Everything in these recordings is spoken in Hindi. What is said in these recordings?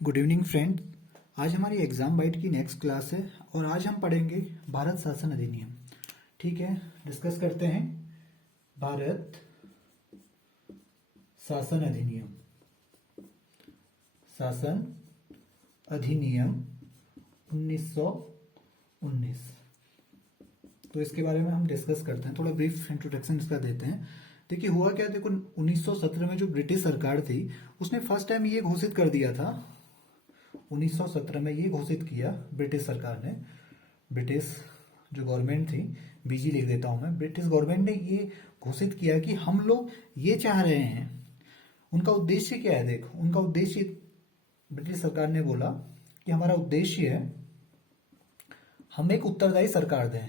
Good evening friend. आज हमारी एग्जाम बाइट की नेक्स्ट क्लास है और आज हम पढ़ेंगे भारत शासन अधिनियम। ठीक है, डिस्कस करते हैं भारत शासन अधिनियम। शासन अधिनियम 1919। तो इसके बारे में हम डिस्कस करते हैं, थोड़ा ब्रीफ इंट्रोडक्शन इसका देते हैं। देखिए हुआ क्या, देखो 1917 में जो ब्रिटिश सरकार थी उसने फर्स्ट टाइम ये घोषित कर दिया था। 1917 में ये घोषित किया ब्रिटिश सरकार ने, ब्रिटिश जो गवर्नमेंट थी, बीजी लिख देता हूं मैं, ब्रिटिश गवर्नमेंट ने ये घोषित किया कि हम लोग ये चाह रहे हैं। उनका उद्देश्य क्या है, देखो उनका उद्देश्य, ब्रिटिश सरकार ने बोला कि हमारा उद्देश्य है हम एक उत्तरदायी सरकार दें।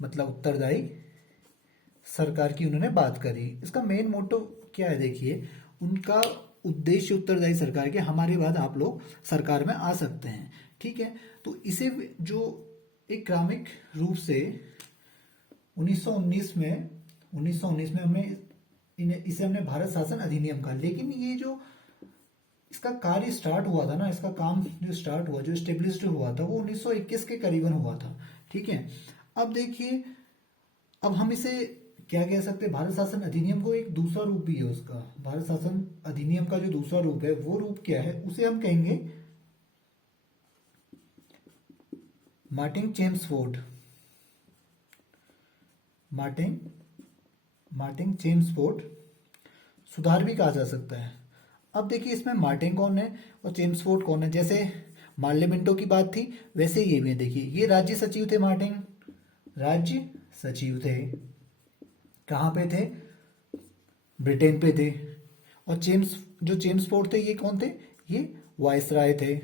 मतलब उत्तरदायी सरकार की उन्होंने बात करी। इसका मेन मोटो क्या है, देखिए उनका उद्देश्य उत्तरदायी सरकार के, हमारे बाद आप लोग सरकार में आ सकते हैं। ठीक है, तो इसे जो एक क्रमिक रूप से 1919 में हमने इसे हमने भारत शासन अधिनियम का, लेकिन ये जो इसका कार्य स्टार्ट हुआ था ना, इसका काम जो स्टार्ट हुआ, जो स्टेब्लिश्ड हुआ था, वो 1921 के करीबन हुआ था। ठीक है, अब देखिए, अब हम इसे क्या कह सकते हैं, भारत शासन अधिनियम को एक दूसरा रूप भी है उसका। भारत शासन अधिनियम का जो दूसरा रूप है, वो रूप क्या है, उसे हम कहेंगे मार्टिन चेम्सफोर्ड। मार्टिन चेम्सफोर्ड सुधार भी कहा जा सकता है। अब देखिए इसमें मार्टिन कौन है और चेम्सफोर्ड कौन है। जैसे मार्लेमिंटो की बात थी, वैसे ये भी है। देखिए ये राज्य सचिव थे, मार्टिन राज्य सचिव थे। कहाँ पे थे, ब्रिटेन पे थे। और चेम्सफोर्ड थे, ये कौन थे, ये वायसराय थे,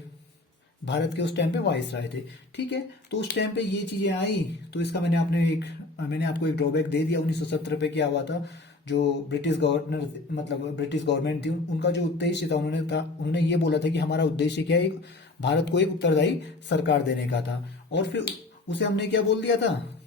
भारत के उस टाइम पे वायसराय थे। ठीक है, तो उस टाइम पे ये चीजें आई, तो इसका मैंने आपको एक ड्रॉबैक दे दिया। 1917 पे क्या हुआ था, जो ब्रिटिश गवर्नर, मतलब ब्रिटिश गवर्नमेंट थी, उनका जो उद्देश्य था, उन्होंने ये बोला था कि हमारा उद्देश्य क्या है, भारत को एक उत्तरदायी सरकार देने का था। और फिर उसे हमने क्या बोल दिया था,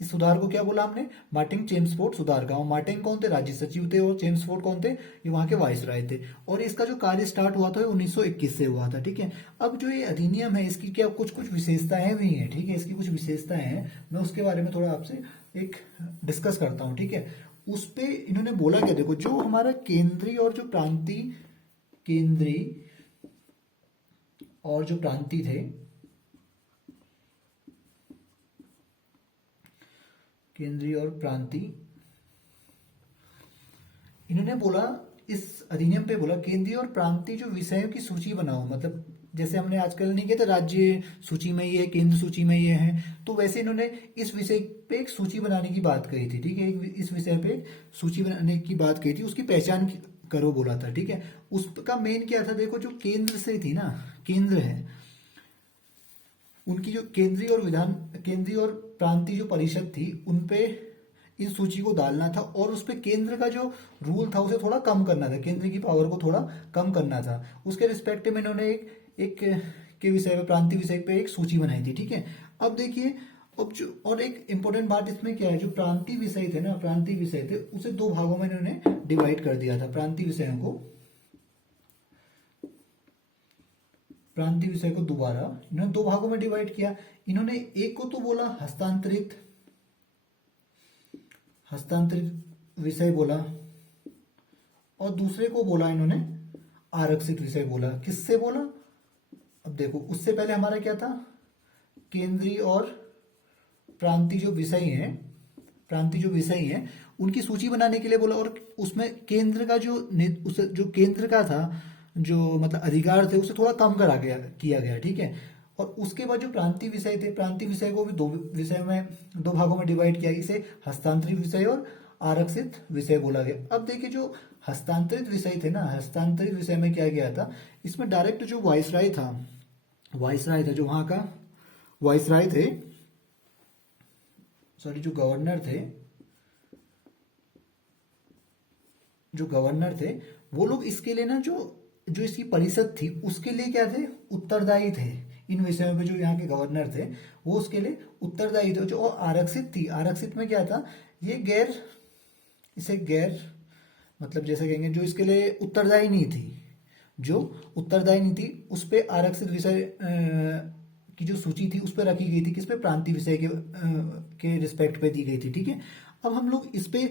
इस सुधार को क्या बोला हमने, मार्टिन चेम्सफोर्ड सुधार का। और मार्टिन कौन थे, राज्य सचिव थे, और चेम्सफोर्ड कौन थे, ये वहां के वायसराय थे। और इसका जो कार्य स्टार्ट हुआ था 1921 से हुआ था। ठीक है, अब जो ये अधिनियम है, इसकी क्या कुछ कुछ विशेषताएं भी हैं। ठीक है, इसकी कुछ विशेषताएं हैं, मैं उसके बारे में थोड़ा आपसे एक डिस्कस करता हूँ। ठीक है, उस पे इन्होंने बोला क्या, देखो जो हमारा केंद्रीय और जो प्रांतीय थे, केंद्रीय और प्रांतीय, इन्होंने बोला, इस अधिनियम पे बोला केंद्रीय और प्रांतीय जो विषयों की सूची बनाओ। मतलब जैसे हमने आजकल नहीं कहते राज्य सूची में ये है, केंद्र सूची में ये है, तो वैसे इन्होंने इस विषय पे एक सूची बनाने की बात कही थी। ठीक है, इस विषय पे एक सूची बनाने की बात कही थी, उसकी पहचान करो बोला था। ठीक है, उसका मेन क्या था, देखो जो केंद्र से थी ना, केंद्र है उनकी जो केंद्रीय और प्रांतीय जो परिषद थी, उनपे इस सूची को डालना था। और उस पे केंद्र का जो रूल था उसे थोड़ा कम करना था, केंद्र की पावर को थोड़ा कम करना था। उसके रिस्पेक्ट में इन्होंने एक के विषय में, प्रांतीय विषय पे एक सूची बनाई थी। ठीक है, अब देखिए, अब जो और एक इंपॉर्टेंट बात इसमें क्या है, जो प्रांतीय विषय थे ना, प्रांतीय विषय थे, उसे दो भागों में इन्होंने डिवाइड कर दिया था। प्रांतीय विषय को दोबारा इन्होंने दो भागों में डिवाइड किया। इन्होंने एक को तो बोला हस्तांतरित विषय बोला, और दूसरे को बोला इन्होंने आरक्षित विषय बोला। किससे बोला, अब देखो उससे पहले हमारा क्या था, केंद्रीय और प्रांतीय जो विषय हैं उनकी सूची बनाने के लिए बोला। और उसमें केंद्र का जो केंद्र का था, जो मतलब अधिकार थे, उसे थोड़ा कम किया गया। ठीक है, और उसके बाद जो प्रांतीय विषय थे, प्रांतीय विषय को भी दो भागों में डिवाइड किया। इसे हस्तांतरित विषय और आरक्षित विषय बोला गया। अब देखिए जो हस्तांतरित विषय थे ना, हस्तांतरित विषय में क्या गया था, इसमें डायरेक्ट जो वायसराय था, जो वहां का वायसराय थे, सॉरी जो गवर्नर थे, वो लोग इसके लिए ना, जो इसकी परिषद थी उसके लिए क्या थे, उत्तरदायी थे। इन विषयों पे जो यहाँ के गवर्नर थे वो उसके लिए उत्तरदायी थे। जो आरक्षित थी, आरक्षित में क्या था, ये इसे गैर मतलब जैसे कहेंगे, जो इसके लिए उत्तरदायी नहीं थी, जो उत्तरदायी नहीं थी उस पे आरक्षित विषय की जो सूची थी उस पे रखी गई थी, किस पे, प्रांतीय विषय के रिस्पेक्ट पे दी गई थी। ठीक है, अब हम लोग इस पे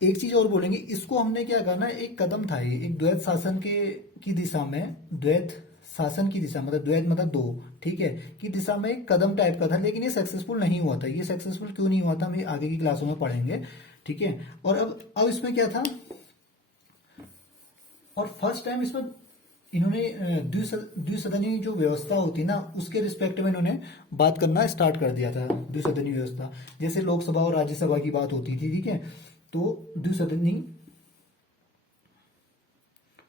एक चीज और बोलेंगे, इसको हमने क्या करना, एक कदम था ये, एक द्वैत शासन के की दिशा में, द्वैत शासन की दिशा मतलब द्वैत मतलब दो, ठीक है, की दिशा में एक कदम टाइप का था, लेकिन ये सक्सेसफुल नहीं हुआ था। ये सक्सेसफुल क्यों नहीं हुआ था हम ये आगे की क्लासों में पढ़ेंगे। ठीक है, और अब इसमें क्या था, और फर्स्ट टाइम इसमें इन्होंने द्विसदनीय जो व्यवस्था होती ना उसके रिस्पेक्ट में इन्होंने बात करना स्टार्ट कर दिया था। द्विसदनीय व्यवस्था जैसे लोकसभा और राज्यसभा की बात होती थी, ठीक है, तो द्विसदनीय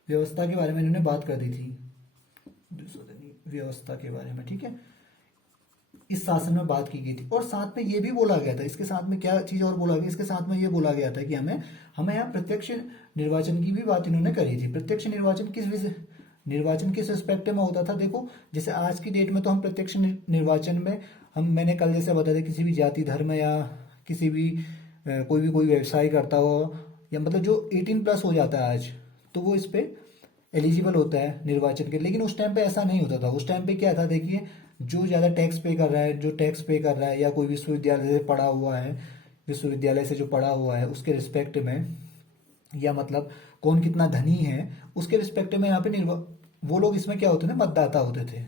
व्यवस्था के बारे में इन्होंने बात कर दी थी, द्विसदनीय व्यवस्था के बारे में। ठीक है, इस शासन में बात की गई थी, और साथ में ये भी बोला गया था, इसके साथ में क्या चीज और बोला गया, इसके साथ में ये बोला गया था कि हमें हमें यहाँ प्रत्यक्ष निर्वाचन की भी बात इन्होंने करी थी। प्रत्यक्ष निर्वाचन किस विषय, निर्वाचन किस रिस्पेक्ट में होता था, देखो जैसे आज की डेट में तो हम प्रत्यक्ष निर्वाचन में हम, मैंने कल जैसे बताया था, किसी भी जाति धर्म या किसी भी कोई व्यवसाय करता हो, या मतलब जो 18+ हो जाता है आज, तो वो इस पे एलिजिबल होता है निर्वाचन के। लेकिन उस टाइम पे ऐसा नहीं होता था। उस टाइम पे क्या था, देखिए, जो ज़्यादा टैक्स पे कर रहा है, जो टैक्स पे कर रहा है, या कोई विश्वविद्यालय से पढ़ा हुआ है, विश्वविद्यालय से जो पढ़ा हुआ है उसके रिस्पेक्ट में, या मतलब कौन कितना धनी है उसके रिस्पेक्ट में यहाँ पे वो लोग इसमें क्या होते थे, मतदाता होते थे,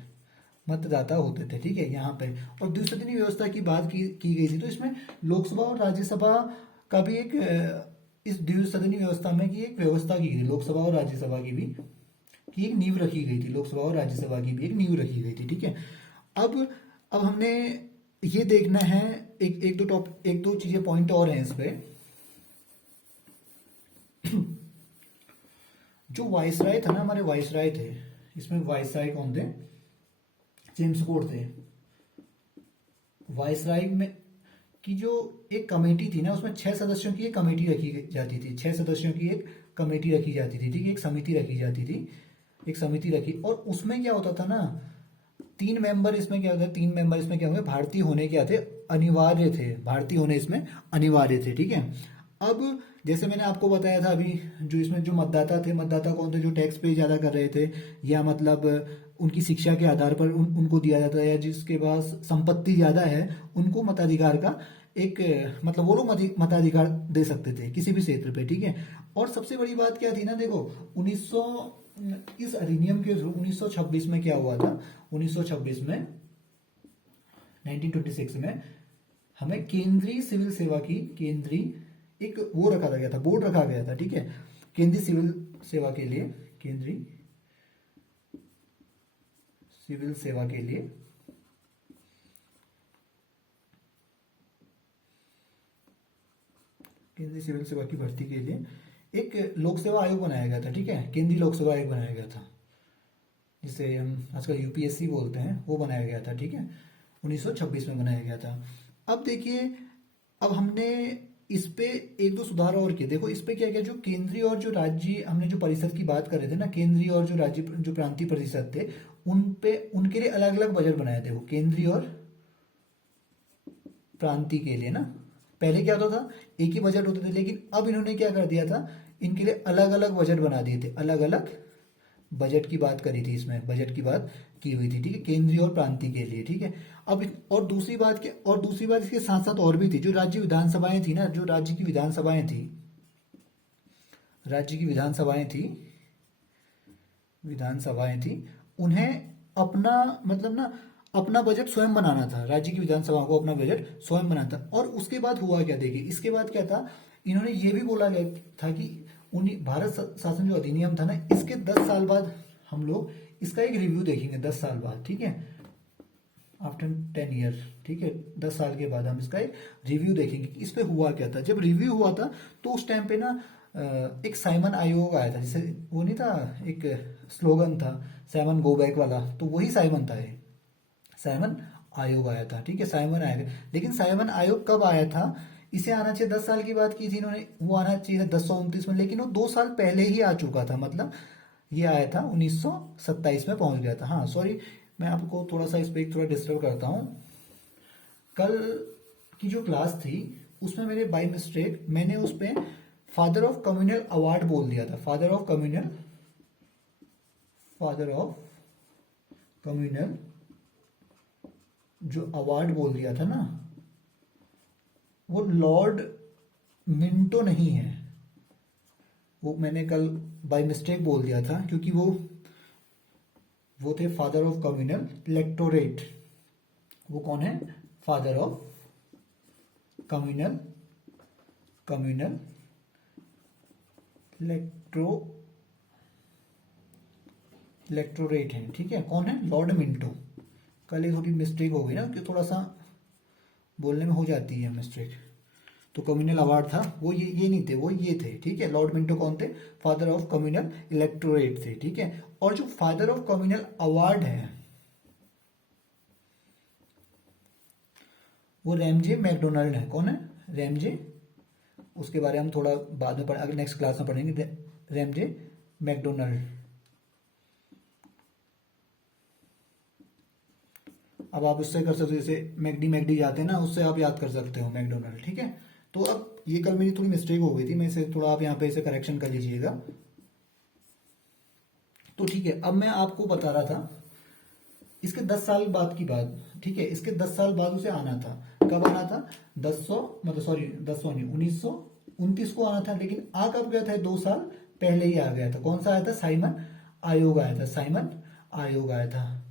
मतदाता होते थे। ठीक है, यहाँ पे और द्विसदनीय व्यवस्था की बात की गई थी, तो इसमें लोकसभा और राज्यसभा का भी एक इस द्विसदनीय व्यवस्था में की एक व्यवस्था की गई थी, लोकसभा और राज्यसभा की भी की एक नींव रखी गई थी, लोकसभा और राज्यसभा की भी एक नींव रखी गई थी। ठीक है, अब अब हमने ये देखना है, एक दो चीजें पॉइंट और हैं इस पे। जो वायसराय था ना, हमारे वायसराय थे, इसमें वायसराय कौन थे, जेम्स कोड थे। वायसराय में की जो एक कमेटी थी ना, उसमें 6 सदस्यों की एक कमेटी रखी जाती थी, 6 सदस्यों की एक कमेटी रखी जाती थी। ठीक है, एक समिति रखी जाती थी, एक समिति रखी, और उसमें क्या होता था ना, 3 मेंबर इसमें क्या होता है, 3 मेंबर इसमें क्या होंगे, भारतीय होने क्या थे, अनिवार्य थे, भारतीय होने इसमें अनिवार्य थे। ठीक है, अब जैसे मैंने आपको बताया था अभी, जो इसमें जो मतदाता थे, मतदाता कौन थे, जो टैक्स पे ज्यादा कर रहे थे, या मतलब उनकी शिक्षा के आधार पर उनको दिया जाता है, या जिसके पास संपत्ति ज्यादा है उनको मताधिकार का एक, मतलब वो लोग मताधिकार दे सकते थे किसी भी क्षेत्र पे। ठीक है, और सबसे बड़ी बात क्या थी ना, देखो 1900 इस अधिनियम के थ्रू 1926 में क्या हुआ था, 1926 में 1926 में हमें केंद्रीय सिविल सेवा की, केंद्रीय एक वो रखा गया था, बोर्ड रखा गया था। ठीक है, केंद्रीय सिविल सेवा के लिए, केंद्रीय सिविल सेवा के लिए केंद्रीय सिविल सेवा की भर्ती के लिए एक लोक सेवा आयोग बनाया गया था। ठीक है, केंद्रीय लोक सेवा आयोग बनाया गया था, जिसे हम आजकल यूपीएससी बोलते हैं, वो बनाया गया था। ठीक है, 1926 में बनाया गया था। अब देखिए, अब हमने इस पे एक दो सुधार और किए। देखो इस पे क्या क्या, जो केंद्रीय और जो राज्य, हमने जो परिषद की बात कर रहे थे ना, केंद्रीय और जो राज्य, जो प्रांतीय परिषद थे, उन पे उनके लिए अलग अलग बजट बनाए थे, वो केंद्रीय और प्रांतीय के लिए ना। पहले क्या होता था, एक ही बजट होते थे, लेकिन अब इन्होंने क्या कर दिया था, इनके लिए अलग अलग बजट बना दिए थे, अलग अलग बजट की बात करी थी, इसमें बजट की बात की हुई थी। ठीक है, केंद्रीय और प्रांतीय के लिए। ठीक है, अब और दूसरी बात क्या, और दूसरी बात इसके साथ साथ और भी थी, जो राज्य विधानसभाएं थी ना, जो राज्य की विधानसभाएं थी, राज्य की विधानसभाएं थी, विधानसभाएं थी, उन्हें अपना मतलब ना अपना बजट स्वयं बनाना था, राज्य की विधानसभा को अपना बजट स्वयं बनाना था। और उसके बाद हुआ क्या, देखिए इसके बाद क्या था, इन्होंने ये भी बोला गया था कि उन्हीं भारत शासन जो अधिनियम था ना, इसके 10 साल बाद हम लोग इसका एक रिव्यू देखेंगे, 10 साल बाद। ठीक है, आफ्टर 10 ईयर। ठीक है, 10 साल के बाद हम इसका एक रिव्यू देखेंगे कि इस पे हुआ क्या था। जब रिव्यू हुआ था तो उस टाइम पे ना एक साइमन आयोग आया था, जैसे वो नहीं था, एक स्लोगन था साइमन गो बैक वाला, तो वही साइमन था, ये साइमन आयोग आया था। ठीक है, साइमन आयोग, लेकिन साइमन आयोग कब आया था, इसे आना चाहिए 10 साल की बात की थी इन्होंने, वो आना चाहिए 1029 में, लेकिन वो 2 साल पहले ही आ चुका था, मतलब ये आया था 1927 में पहुंच गया था। हाँ सॉरी, मैं आपको थोड़ा सा इस पर थोड़ा डिस्टर्ब करता हूँ। कल की जो क्लास थी उसमें मेरे बाय मिस्टेक मैंने उस पर फादर ऑफ कम्युनल अवार्ड बोल दिया था, father of communal father of communal जो अवार्ड बोल दिया था ना, वो लॉर्ड मिंटो नहीं है। वो मैंने कल बाय मिस्टेक बोल दिया था, क्योंकि वो थे फादर ऑफ कम्युनल इलेक्टोरेट। वो कौन है? फादर ऑफ कम्युनल इलेक्टोरेट है, ठीक है। कौन है? Lord Minto. कल ये थोड़ी मिस्टेक हो गई ना, कि थोड़ा सा बोलने में हो जाती है मिस्टेक। तो कम्युनल अवार्ड था वो, ये नहीं थे, वो ये थे, ठीक है। लॉर्ड मिंटो कौन थे? फादर ऑफ कम्युनल इलेक्टोरेट थे, ठीक है। और जो फादर ऑफ कम्युनल अवार्ड है वो रैमजे मैकडोनाल्ड है। कौन है? रैमजे। उसके बारे में हम थोड़ा बाद में अगर नेक्स्ट क्लास में पढ़ेंगे। Ramsay MacDonald. अब आप उससे कर सकते हो, जैसे मैकडी जाते हैं ना, उससे आप याद कर सकते हो मैकडोनाल्ड, ठीक है। तो अब ये कल मेरी थोड़ी मिस्टेक हो गई थी, मैं इसे थोड़ा, आप यहाँ पे इसे करेक्शन कर लीजिएगा। तो ठीक है, अब मैं आपको बता रहा था इसके 10 साल बाद की बात, ठीक है। इसके 10 साल बाद उसे आना था। कब आना था? 10 नहीं, 1929 को आना था, लेकिन आ कब गया था? 2 साल पहले ही आ गया था। कौन सा आया था? साइमन आयोग आया था, साइमन आयोग आया था।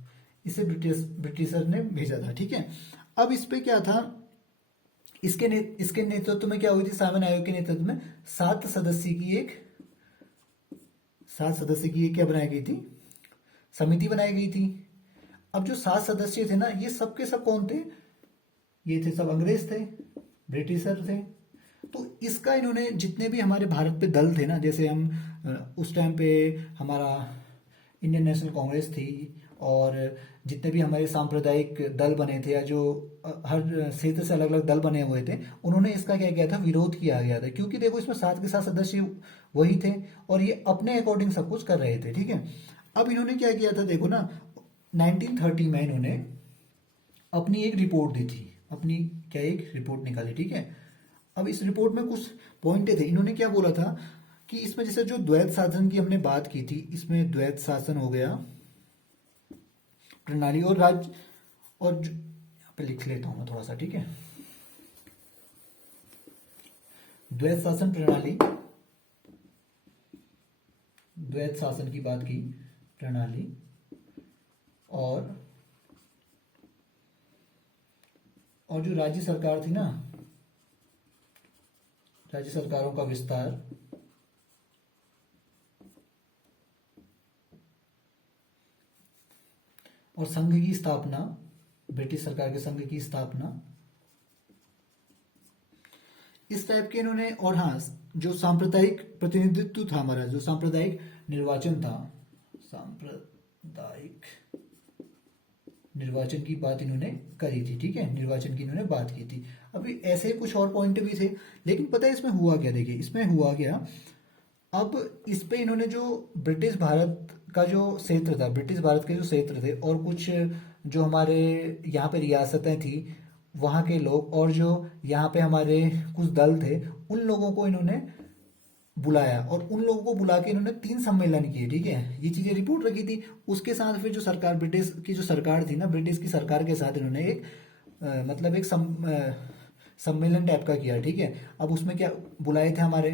इसे ब्रिटिशर ने भेजा था, ठीक है। अब इस पे क्या था? इसके नेतृत्व में क्या हुई थी? साइमन आयोग के नेतृत्व में 7 सदस्य की एक क्या बनाई गई थी? समिति बनाई गई थी। अब जो 7 सदस्य थे ना, ये सब के सब कौन थे? ये थे सब अंग्रेज थे, ब्रिटिशर थे। तो इसका इन्होंने, जितने भी हमारे भारत पे दल थे ना, जैसे हम उस टाइम पे हमारा इंडियन नेशनल कांग्रेस थी, और जितने भी हमारे सांप्रदायिक दल बने थे, या जो हर क्षेत्र से अलग अलग दल बने हुए थे, उन्होंने इसका क्या किया था? विरोध किया गया था। क्योंकि देखो, इसमें 7 के 7 सदस्य वही थे, और ये अपने अकॉर्डिंग सब कुछ कर रहे थे, ठीक है। अब इन्होंने क्या किया था? देखो ना, 1930 में इन्होंने अपनी एक रिपोर्ट दी थी, अपनी क्या एक रिपोर्ट निकाली, ठीक है। अब इस रिपोर्ट में कुछ पॉइंट थे। इन्होंने क्या बोला था कि इसमें जैसे जो द्वैत शासन की हमने बात की थी, इसमें द्वैत शासन हो गया, प्रणाली और राज्य, और यहाँ पे लिख लेता हूं मैं थोड़ा सा, ठीक है। द्वैत शासन प्रणाली, द्वैत शासन की बात की, प्रणाली, और जो राज्य सरकार थी ना, राज्य सरकारों का विस्तार, और संघ की स्थापना, ब्रिटिश सरकार के संघ की स्थापना, इस टाइप के इन्होंने। और हाँ, जो सांप्रदायिक प्रतिनिधित्व था हमारा, जो सांप्रदायिक निर्वाचन था, सांप्रदायिक निर्वाचन की बात इन्होंने करी थी, ठीक है। निर्वाचन की इन्होंने बात की थी। अभी ऐसे कुछ और पॉइंट भी थे, लेकिन पता है इसमें हुआ क्या? देखिए, इसमें हुआ क्या, अब इस पे इन्होंने जो ब्रिटिश भारत का जो क्षेत्र था, ब्रिटिश भारत के जो क्षेत्र थे, और कुछ जो हमारे यहाँ पे रियासतें थी, वहाँ के लोग, और जो यहाँ पे हमारे कुछ दल थे, उन लोगों को इन्होंने बुलाया, और उन लोगों को बुला के इन्होंने 3 सम्मेलन किए, ठीक है। ये चीजें रिपोर्ट रखी थी। उसके साथ फिर जो सरकार, ब्रिटिश की जो सरकार थी ना, ब्रिटिश की सरकार के साथ इन्होंने एक मतलब एक सम्मेलन टाइप का किया, ठीक है। अब उसमें क्या बुलाए थे हमारे,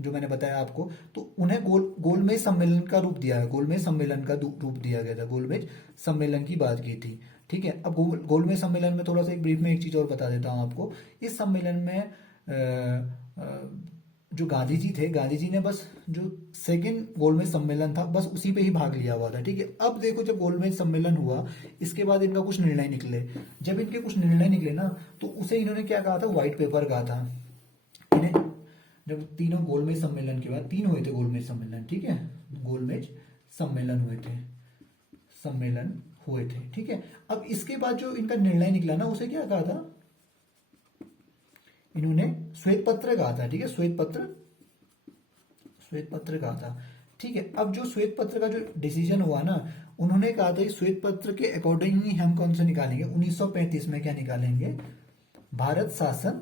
जो मैंने बताया आपको, तो उन्हें गोलमेज सम्मेलन का रूप दिया है, गोलमेज सम्मेलन का रूप दिया गया था, गोलमेज सम्मेलन की बात की थी, ठीक है। अब गोलमेज सम्मेलन में थोड़ा सा एक ब्रीफ में एक चीज और बता देता हूँ आपको। इस सम्मेलन में जो गांधी जी थे, गांधी जी ने बस जो सेकेंड गोलमेज सम्मेलन था, बस उसी पे ही भाग लिया हुआ था, ठीक है। अब देखो, जब गोलमेज सम्मेलन हुआ, इसके बाद इनका कुछ निर्णय निकले। जब इनके कुछ निर्णय निकले ना, तो उसे इन्होंने क्या कहा था? व्हाइट पेपर कहा था इन्हें। जब तीनों गोलमेज सम्मेलन के बाद, 3 हुए थे गोलमेज सम्मेलन, ठीक है, गोलमेज सम्मेलन हुए थे, ठीक है। अब इसके बाद जो इनका निर्णय निकला ना, उसे क्या कहा था? इन्होंने श्वेत पत्र कहा था, ठीक है। श्वेत पत्र कहा था, ठीक है। अब जो श्वेत पत्र का जो डिसीजन हुआ ना, उन्होंने कहा था श्वेत पत्र के अकॉर्डिंग ही हम कौन सा निकालेंगे? 1935 में क्या निकालेंगे? भारत शासन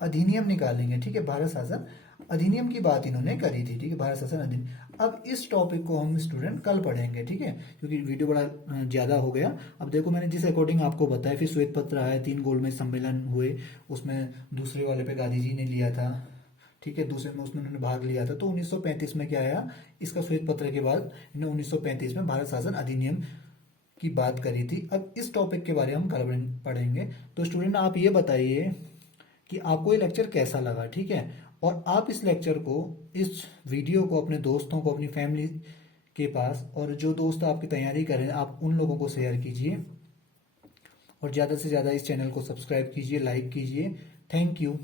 अधिनियम निकालेंगे, ठीक है। भारत शासन अधिनियम की बात इन्होंने करी थी, ठीक है, भारत शासन अधिनियम। अब इस टॉपिक को हम स्टूडेंट कल पढ़ेंगे, ठीक है, क्योंकि वीडियो बड़ा ज़्यादा हो गया। अब देखो मैंने जिस अकॉर्डिंग आपको बताया, फिर श्वेत पत्र आया, 3 गोलमेज सम्मेलन हुए, उसमें दूसरे वाले पे गांधी जी ने लिया था, ठीक है, दूसरे में उसमें उन्होंने भाग लिया था। तो 1935 में क्या आया, इसका श्वेत पत्र के बाद इन्होंने 1935 में भारत शासन अधिनियम की बात करी थी। अब इस टॉपिक के बारे में हम कल पढ़ेंगे। तो स्टूडेंट आप ये बताइए कि आपको ये लेक्चर कैसा लगा, ठीक है, और आप इस लेक्चर को, इस वीडियो को अपने दोस्तों को, अपनी फैमिली के पास, और जो दोस्त आपकी तैयारी कर रहे हैं आप उन लोगों को शेयर कीजिए, और ज़्यादा से ज़्यादा इस चैनल को सब्सक्राइब कीजिए, लाइक कीजिए। Thank you.